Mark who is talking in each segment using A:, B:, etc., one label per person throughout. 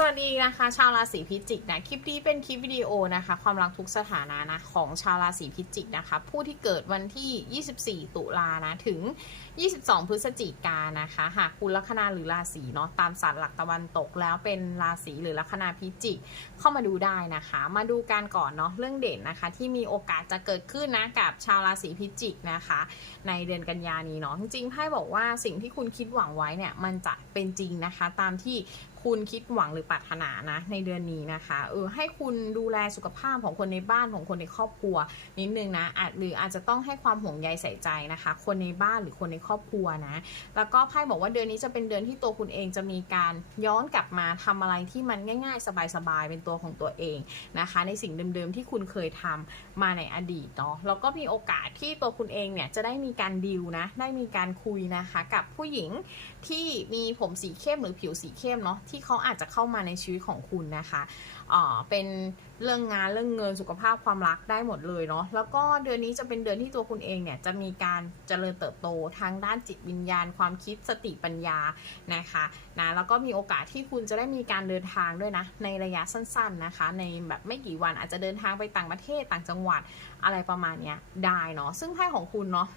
A: สวัสดีนะคะ ชาวราศีพิจิกนะคลิปนี้เป็นคลิปวิดีโอนะคะ ความรักทุกสถานะนะของชาวราศีพิจิกนะคะ ผู้ที่เกิดวันที่ 24 ตุลานะถึง 22 พฤศจิกายนนะคะ หากคุณลัคนาหรือราศีเนาะตามศาสตร์หลักตะวันตกแล้วเป็นราศีหรือลัคนาพิจิกเข้ามาดูได้นะคะ มาดูการก่อนเนาะเรื่องเด่นนะคะ ที่มีโอกาสจะเกิดขึ้นนะกับชาวราศีพิจิกนะคะ ในเดือนกันยานี้เนาะจริงๆไพ่บอกว่าสิ่งที่คุณคิดหวังไว้เนี่ยมันจะเป็นจริงนะคะ ตามที่ คุณคิดหวังหรือปรารถนานะ ในเดือนนี้นะคะเออให้คุณดูแลสุขภาพของคนในบ้านของคนในครอบครัว นิดนึงนะอาจหรืออาจจะต้องให้ความห่วงใยใส่ใจนะคะ คนในบ้านหรือคนในครอบครัวนะ แล้วก็ไพ่บอกว่าเดือนนี้จะเป็นเดือนที่ตัวคุณเองจะมีการย้อนกลับมาทำอะไรที่มันง่าย ๆ สบายๆเป็นตัวของตัวเองนะคะ ในสิ่งเดิมๆที่คุณเคยทำมาในอดีตเนาะแล้วก็มีโอกาสที่ตัวคุณเองเนี่ยจะได้มีการดีลนะได้มีการคุยนะคะ กับผู้หญิงที่มีผมสีเข้มหรือผิวสีเข้มเนาะที่เขาอาจจะเข้ามาในชีวิตของคุณนะคะอ่าเป็นเรื่องงานเรื่องเงินสุขภาพความรักได้หมดเลยเนาะแล้วก็เดือนนี้จะเป็นเดือนที่ตัวคุณเองเนี่ยจะมีการเจริญเติบโตทางด้านจิตวิญญาณ ความคิดสติปัญญานะคะนะแล้วก็มีโอกาสที่คุณจะได้มีการเดินทางด้วยนะในระยะสั้น ๆนะคะ ในแบบไม่กี่วันอาจจะเดินทางไปต่างประเทศต่างจังหวัดอะไรประมาณเนี้ยได้เนาะซึ่งไพ่ของคุณเนาะ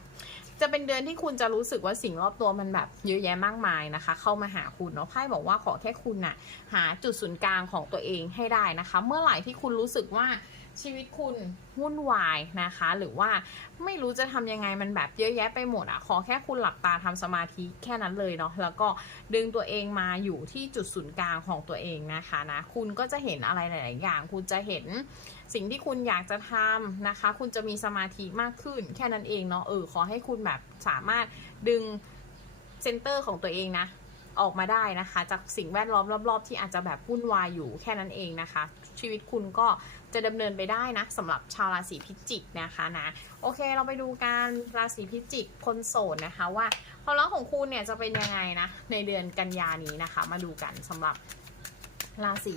A: จะเป็นเดือนที่คุณจะรู้สึกว่าสิ่งรอบตัวมันแบบเยอะแยะมากมายนะคะ เข้ามาหาคุณเนาะไพ่บอกว่าขอแค่คุณน่ะหาจุดศูนย์กลางของตัวเองให้ได้นะคะ เมื่อไหร่ที่คุณรู้สึกว่าชีวิตคุณวุ่นวายนะคะ หรือว่าไม่รู้จะทำยังไงมันแบบเยอะแยะไปหมดอะขอแค่คุณหลับตาทำสมาธิแค่นั้นเลยเนาะแล้วก็ดึงตัวเองมาอยู่ที่จุดศูนย์กลางของตัวเองนะคะนะคุณก็จะเห็นอะไรหลาย ๆ อย่าง คุณจะเห็น สิ่งที่คุณอยากจะทำนะคะ คุณจะมีสมาธิมากขึ้น แค่นั้นเองเนาะเออขอให้คุณแบบสามารถดึงเซนเตอร์ของตัวเองนะ ออกมาได้นะคะ จากสิ่งแวดล้อมรอบๆ ที่อาจจะแบบวุ่นวายอยู่แค่นั้นเองนะคะ ชีวิตคุณก็จะดำเนินไปได้นะสำหรับชาวราศีพิจิกนะคะนะโอเคเราไปดูการราศีพิจิกคนโสดนะคะว่าความรักของคุณเนี่ยจะเป็นยังไงนะในเดือนกันยานี้นะคะ มาดูกันสำหรับ ราศี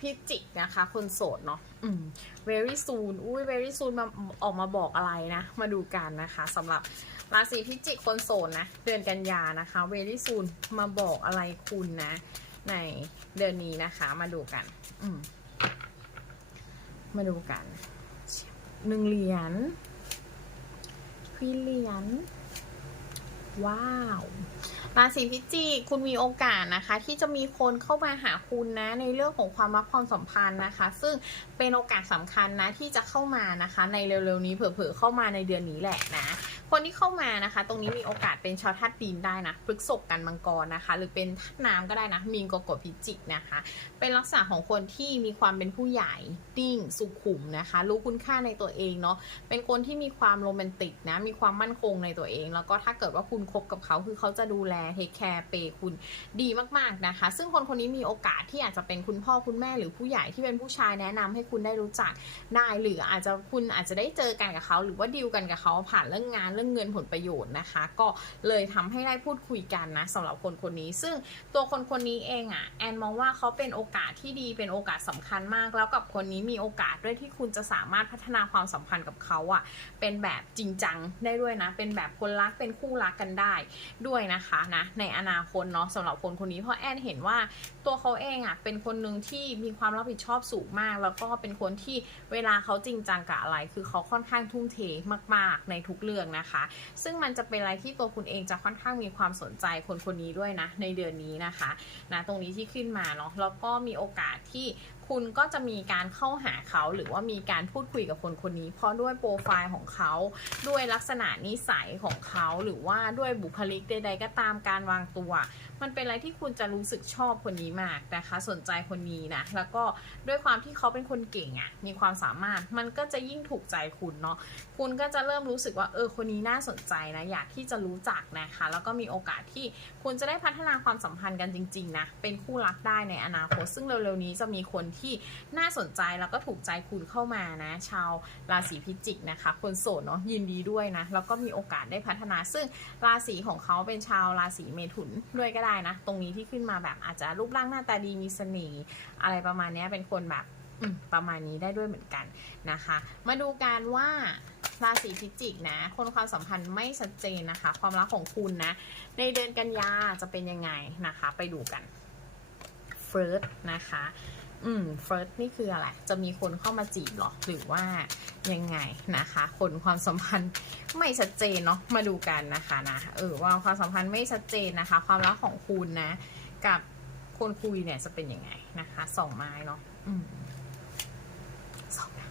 A: พิจิกนะคะ คนโสดเนาะอืม very soon อุ้ย very soon มาออกมาบอกอะไรนะ มาดูกันนะคะสำหรับราศีพิจิกคนโสดนะ เดือนกันยานะคะ very soon มาบอกอะไรคุณนะ ในเดือนนี้นะคะ มาดูกัน อืม มาดูกันหนึ่งเหรียญคีเหรียญ ว้าวราศีพิจิกคุณมีโอกาสนะคะ ที่จะมีคนเข้ามาหาคุณนะ ในเรื่องของความรักความสัมพันธ์นะคะ ซึ่งเป็นโอกาสสำคัญนะที่จะเข้ามานะคะ ในเร็วๆนี้เผลอๆเข้ามาในเดือนนี้แหละนะคนที่เข้ามานะคะ ตรงนี้มีโอกาสเป็นชาวธาตุดินได้นะพฤกษกกันมังกรนะคะ หรือเป็นธาตุน้ำก็ได้นะมีนกกพิจิกนะคะ เป็นลักษณะของคนที่มีความเป็นผู้ใหญ่นิ่งสุขุมนะคะ รู้คุณค่าในตัวเองเนาะเป็นคนที่มีความโรแมนติกนะมีความมั่นคงในตัวเอง แล้วก็ถ้าเกิดว่าคุณคบกับเขาคือเขาจะดูแลเทคแคร์เปย์คุณดีมากๆนะคะ ซึ่งคนคนนี้มีโอกาสที่อาจจะเป็นคุณพ่อคุณแม่หรือผู้ใหญ่ที่เป็นผู้ชายแนะนำให้คุณได้รู้จักได้หรืออาจจะคุณอาจจะได้เจอกันกับเขา หรือว่าดีลกันกับเขาผ่านเรื่องงานเรื่องเงินผลประโยชน์นะคะ ก็เลยทำให้ได้พูดคุยกันนะสำหรับคนคนนี้ ซึ่งตัวคนคนนี้เองอะ่ะแอนมองว่าเขาเป็นโอกาสที่ดีเป็นโอกาสสำคัญมาก แล้วกับคนนี้มีโอกาสด้วยที่คุณจะสามารถพัฒนาความสัมพันธ์กับเขาอะ่ะเป็นแบบจริงจังได้ด้วยนะ เป็นแบบคนรักเป็นคู่รักกันได้ด้วยนะคะนะในอนาคตเนาะสำหรับคนคนนี้เพราะแอนเห็นว่าตัวเขาเองอะ่ะเป็นคนหนึ่งที่มีความรับผิดชอบสูงมาก แล้วก็เป็นคนที่เวลาเขาจริงจังกับอะไร คือเขาค่อนข้างทุ่มเทมาก ๆ ในทุกเรื่องนะคะ ซึ่งมันจะเป็นอะไรที่ตัวคุณเองจะค่อนข้างมีความสนใจคนคนนี้ด้วยนะในเดือนนี้นะคะนะตรงนี้ที่ขึ้นมาเนาะแล้วก็มีโอกาสที่ คุณก็จะมีการเข้าหาเขาหรือว่ามีการพูดคุยกับคนคนนี้ เพราะด้วยโปรไฟล์ของเขาด้วยลักษณะนิสัยของเขาหรือว่าด้วยบุคลิกใด ๆ ก็ตามการวางตัว มันเป็นอะไรที่คุณจะรู้สึกชอบคนนี้มากนะคะ สนใจคนนี้นะแล้วก็ด้วยความที่เขาเป็นคนเก่งอะ่ะมีความสามารถมันก็จะยิ่งถูกใจคุณเนาะคุณก็จะเริ่มรู้สึกว่าเออคนนี้น่าสนใจนะอยากที่จะรู้จักนะคะ แล้วก็มีโอกาสที่คุณจะได้พัฒนาความสัมพันธ์กันจริง ๆนะเป็นคู่รักได้ในอนาคตซึ่งเร็วๆนี้จะมีคนที่น่าสนใจแล้วก็ถูกใจคุณเข้ามานะ ชาวราศีพิจิกนะคะ คนโสดเนาะยินดีด้วยนะ แล้วก็มีโอกาสได้พัฒนา ซึ่งราศีของเขาเป็นชาวราศีเมถุนด้วยก็ได้นะ ตรงนี้ที่ขึ้นมาแบบอาจจะรูปร่างหน้าตาดีมีเสน่ห์อะไรประมาณนี้เป็นคนแบบประมาณนี้ได้ด้วยเหมือนกันนะคะ มาดูกันว่าราศีพิจิกนะ คนความสัมพันธ์ไม่ชัดเจนนะคะ ความรักของคุณนะ ในเดือนกันยาจะเป็นยังไงนะคะ ไปดูกันไฟ first นะคะ อืม first นี่คืออะไร จะมีคนเข้ามาจีบหรอ หรือว่ายังไงนะคะ คนความสัมพันธ์ไม่ชัดเจนเนาะ มาดูกันนะคะนะ เออว่าความสัมพันธ์ไม่ชัดเจนนะคะ ความรักของคุณนะ กับคนคุยเนี่ยจะเป็นยังไงนะคะ สองไม้เนาะ อืมสองไม้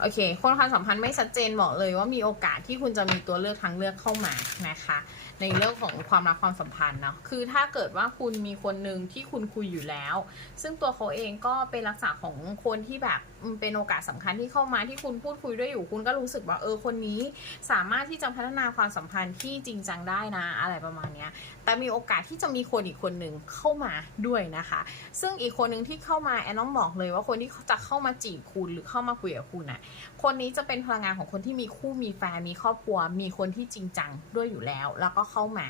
A: โอเค คนความสัมพันธ์ไม่ชัดเจนบอกเลยว่ามีโอกาสที่คุณจะมีตัวเลือกทางเลือกเข้ามานะคะ ในเรื่องของความรักความสัมพันธ์เนาะคือถ้าเกิดว่าคุณมีคนหนึ่งที่คุณคุยอยู่แล้ว ซึ่งตัวเขาเองก็เป็นลักษณะของคนที่แบบเป็นโอกาสสำคัญที่เข้ามาที่คุณพูดคุยด้วยอยู่คุณก็รู้สึกว่าเออคนนี้ สามารถที่จะพัฒนาความสัมพันธ์ที่จริงจังได้นะ อะไรประมาณเนี้ย แต่มีโอกาสที่จะมีคนอีกคนหนึ่งเข้ามาด้วยนะคะ ซึ่งอีกคนหนึ่งที่เข้ามาแอนน้องบอกเลยว่าคนที่จะเข้ามาจีบคุณหรือเข้ามาคุยกับคุณน่ะคนนี้จะเป็นพลังงานของคนที่มีคู่มีแฟนมีครอบครัว มีคนที่จริงจังด้วยอยู่แล้ว แล้วก็เข้ามา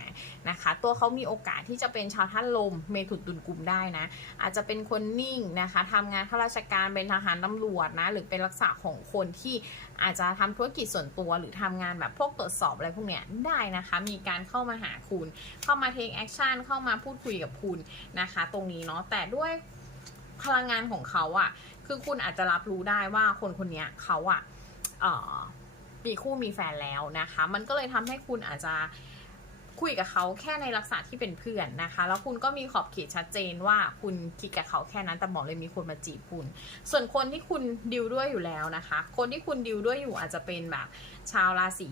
A: นะคะ ตัวเขามีโอกาสที่จะเป็นชาวท่านลมเมถุนตุลกลุ่มได้นะ อาจจะเป็นคนนิ่งนะคะทำงานข้าราชการเป็นทหารตำรวจนะหรือเป็นลักษณะของคนที่ อาจจะทำธุรกิจส่วนตัวหรือทำงานแบบพวกตรวจสอบอะไรพวกเนี้ยได้นะคะ มีการเข้ามาหาคุณ เข้ามาเทคแอคชั่นเข้ามาพูดคุยกับคุณนะคะ ตรงนี้เนาะแต่ด้วยพลังงานของเขาอะคือคุณอาจจะรับรู้ได้ว่าคนคนเนี้ยเขาอะ่ะมีคู่มีแฟนแล้วนะคะ มันก็เลยทำให้คุณอาจจะ คุยกับเขาแค่ในลักษณะที่เป็นเพื่อนนะคะ แล้วคุณก็มีขอบเขตชัดเจนว่าคุณคิดกับเขาแค่นั้นแต่บอกเลยมีคนมาจีบคุณ ส่วนคนที่คุณดิวด้วยอยู่แล้วนะคะ คนที่คุณดิวด้วยอยู่อาจจะเป็นแบบชาวราศี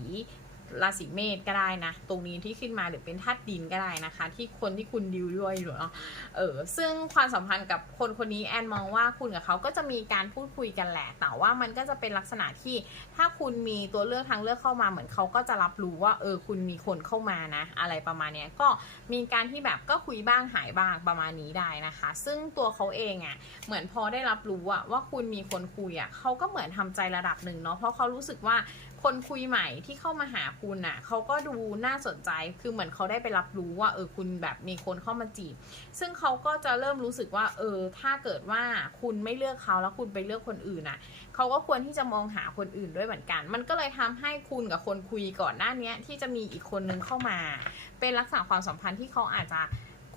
A: ราศีเมษก็ได้นะ ตรงนี้ที่ขึ้นมาหรือเป็นธาตุดินก็ได้นะคะ ที่คนที่คุณดิวด้วยอยู่เนาะเออซึ่งความสัมพันธ์กับคนคนนี้แอนมองว่าคุณกับเขาก็จะมีการพูดคุยกันแหละ แต่ว่ามันก็จะเป็นลักษณะที่ถ้าคุณมีตัวเลือกทางเลือกเข้ามาเหมือนเขาก็จะรับรู้ว่าเออคุณมีคนเข้ามานะ อะไรประมาณเนี้ยก็มีการที่แบบก็คุยบ้างหายบ้างประมาณนี้ได้นะคะ ซึ่งตัวเขาเองอะ่ะเหมือนพอได้รับรู้อะว่าคุณมีคนคุยอะ่ะเขาก็เหมือนทำใจระดับหนึ่งเนาะเพราะเขารู้สึกว่าคนคุยใหม่ที่เข้ามาหาคุณอะเขาก็ดูน่าสนใจคือเหมือนเขาได้ไปรับรู้ว่าเออคุณแบบมีคนเข้ามาจีบ ซึ่งเขาก็จะเริ่มรู้สึกว่า เออ ถ้าเกิดว่าคุณไม่เลือกเขาแล้วคุณไปเลือกคนอื่นน่ะเขาก็ควรที่จะมองหาคนอื่นด้วยเหมือนกัน มันก็เลยทำให้คุณกับคนคุยก่อนหน้านี้ที่จะมีอีกคนนึงเข้ามา เป็นลักษณะความสัมพันธ์ที่เขาอาจจะ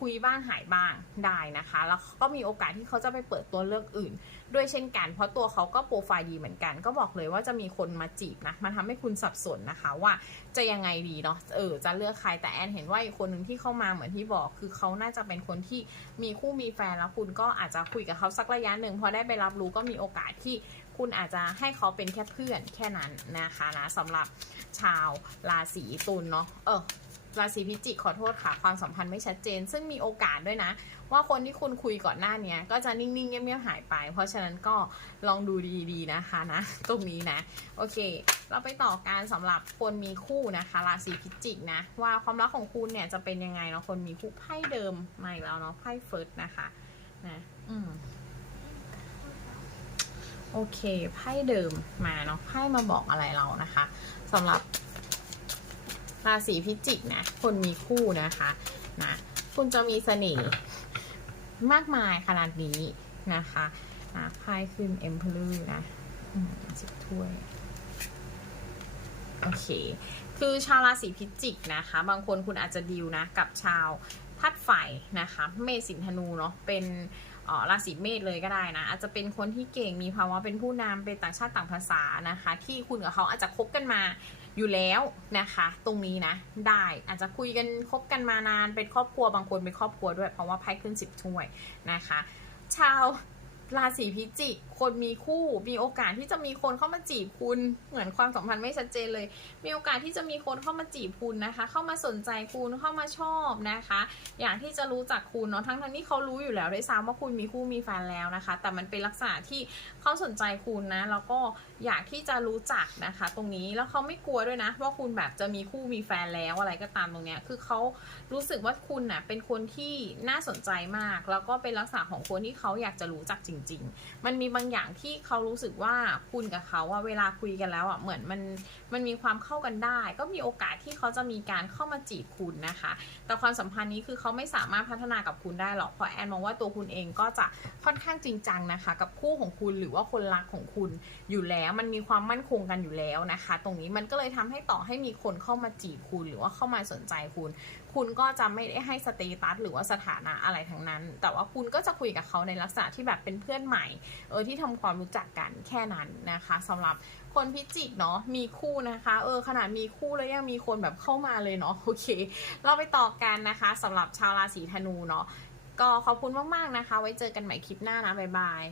A: คุยบ้างหายบ้างได้นะคะ แล้วก็มีโอกาสที่เขาจะไปเปิดตัวเลือกอื่น ด้วยเช่นกัน เพราะตัวเขาก็โปรไฟล์ดีเหมือนกัน ก็บอกเลยว่าจะมีคนมาจีบนะ มันทำให้คุณสับสนนะคะว่าจะยังไงดีเนาะ เออ จะเลือกใคร แต่แอนเห็นว่าอีกคนหนึ่งที่เข้ามาเหมือนที่บอก คือเขาน่าจะเป็นคนที่มีคู่มีแฟนแล้วคุณก็อาจจะคุยกับเขาสักระยะหนึ่งพอได้ไปรับรู้ก็มีโอกาสที่คุณอาจจะให้เขาเป็นแค่เพื่อนแค่นั้นนะคะนะสำหรับชาวราศีตุลเนาะ เออ ราศีพิจิกขอโทษค่ะ ความสัมพันธ์ไม่ชัดเจน ซึ่งมีโอกาสด้วยนะ ว่าคนที่คุณคุยก่อนหน้าเนี้ยก็จะนิ่งๆเงียบๆหายไป เพราะฉะนั้นก็ลองดูดีๆนะคะนะ ตรงนี้นะ โอเค เราไปต่อการสำหรับคนมีคู่นะคะราศีพิจิกนะ ว่าความรักของคุณเนี่ยจะเป็นยังไงเนาะคนมีคู่ไพ่เดิมมาอีกแล้วเนาะไพ่เฟิร์สนะคะนะอืมโอเคไพ่เดิมมาเนาะไพ่มาบอกอะไรเรานะคะสำหรับ ราศีพิจิกนะคนมีคู่นะคะนะคุณจะมีเสน่ห์มากมายขนาดนี้นะคะนะไพ่ขึ้นเอ็มพลูนะอืมสิบถ้วยโอเค คือชาวราศีพิจิกนะคะ บางคนคุณอาจจะดีลนะ กับชาวพัดไฟนะคะ เมษสิงธนูเนาะ เป็นเอ่อราศีเมษเลยก็ได้นะ อาจจะเป็นคนที่เก่ง มีภาวะเป็นผู้นำเป็นต่างชาติต่างภาษานะคะ ที่คุณกับเขาอาจจะคบกันมา อยู่แล้วนะคะ ตรงนี้นะ ได้อาจจะคุยกันคบกันมานานเป็นครอบครัวบางคนเป็นครอบครัวด้วยเพราะว่าไพ่ขึ้นสิบถ้วยนะคะ ชาว ราศีพิจิก คนมีคู่ มีโอกาสที่จะมีคนเข้ามาจีบคุณ เหมือนความสัมพันธ์ไม่ชัดเจนเลย มีโอกาสที่จะมีคนเข้ามาจีบคุณนะคะ เข้ามาสนใจคุณ เข้ามาชอบนะคะ อยากที่จะรู้จักคุณเนาะ ทั้งทั้งที่เขารู้อยู่แล้วด้วยซ้ำว่าคุณมีคู่มีแฟนแล้วนะคะ แต่มันเป็นลักษณะที่เขาสนใจคุณนะ แล้วก็อยากที่จะรู้จักนะคะ ตรงนี้ แล้วเขาไม่กลัวด้วยนะ ว่าคุณแบบจะมีคู่มีแฟนแล้วอะไรก็ตามตรงเนี้ย คือเขารู้สึกว่าคุณน่ะเป็นคนที่น่าสนใจมาก แล้วก็เป็นลักษณะของคนที่เขาอยากจะรู้จักจริงๆ มันมีบางอย่างที่เขารู้สึกว่าคุณกับเขาว่าเวลาคุยกันแล้วอะเหมือนมันมันมีความเข้ากันได้ ก็มีโอกาสที่เขาจะมีการเข้ามาจีบคุณนะคะ แต่ความสัมพันธ์นี้คือเขาไม่สามารถพัฒนากับคุณได้หรอกเพราะแอนมองว่าตัวคุณเองก็จะค่อนข้างจริงจังนะคะ กับคู่ของคุณหรือว่าคนรักของคุณอยู่แล้วมันมีความมั่นคงกันอยู่แล้วนะคะ ตรงนี้มันก็เลยทำให้ต่อให้มีคนเข้ามาจีบคุณ หรือว่าเข้ามาสนใจคุณคุณก็จะไม่ได้ให้สเตตัสหรือว่าสถานะอะไรทั้งนั้น แต่ว่าคุณก็จะคุยกับเขาในลักษณะที่แบบเป็นเพื่อนใหม่ เออที่ทำความรู้จักกันแค่นั้นนะคะสำหรับคนพิจิกเนาะมีคู่นะคะ เออขนาดมีคู่แล้วยังมีคนแบบเข้ามาเลยเนาะโอเค เราไปต่อกันนะคะสำหรับชาวราศีธนูเนาะก็ขอบคุณมาก ๆ นะคะ ไว้เจอกันใหม่คลิปหน้านะ บ๊ายบาย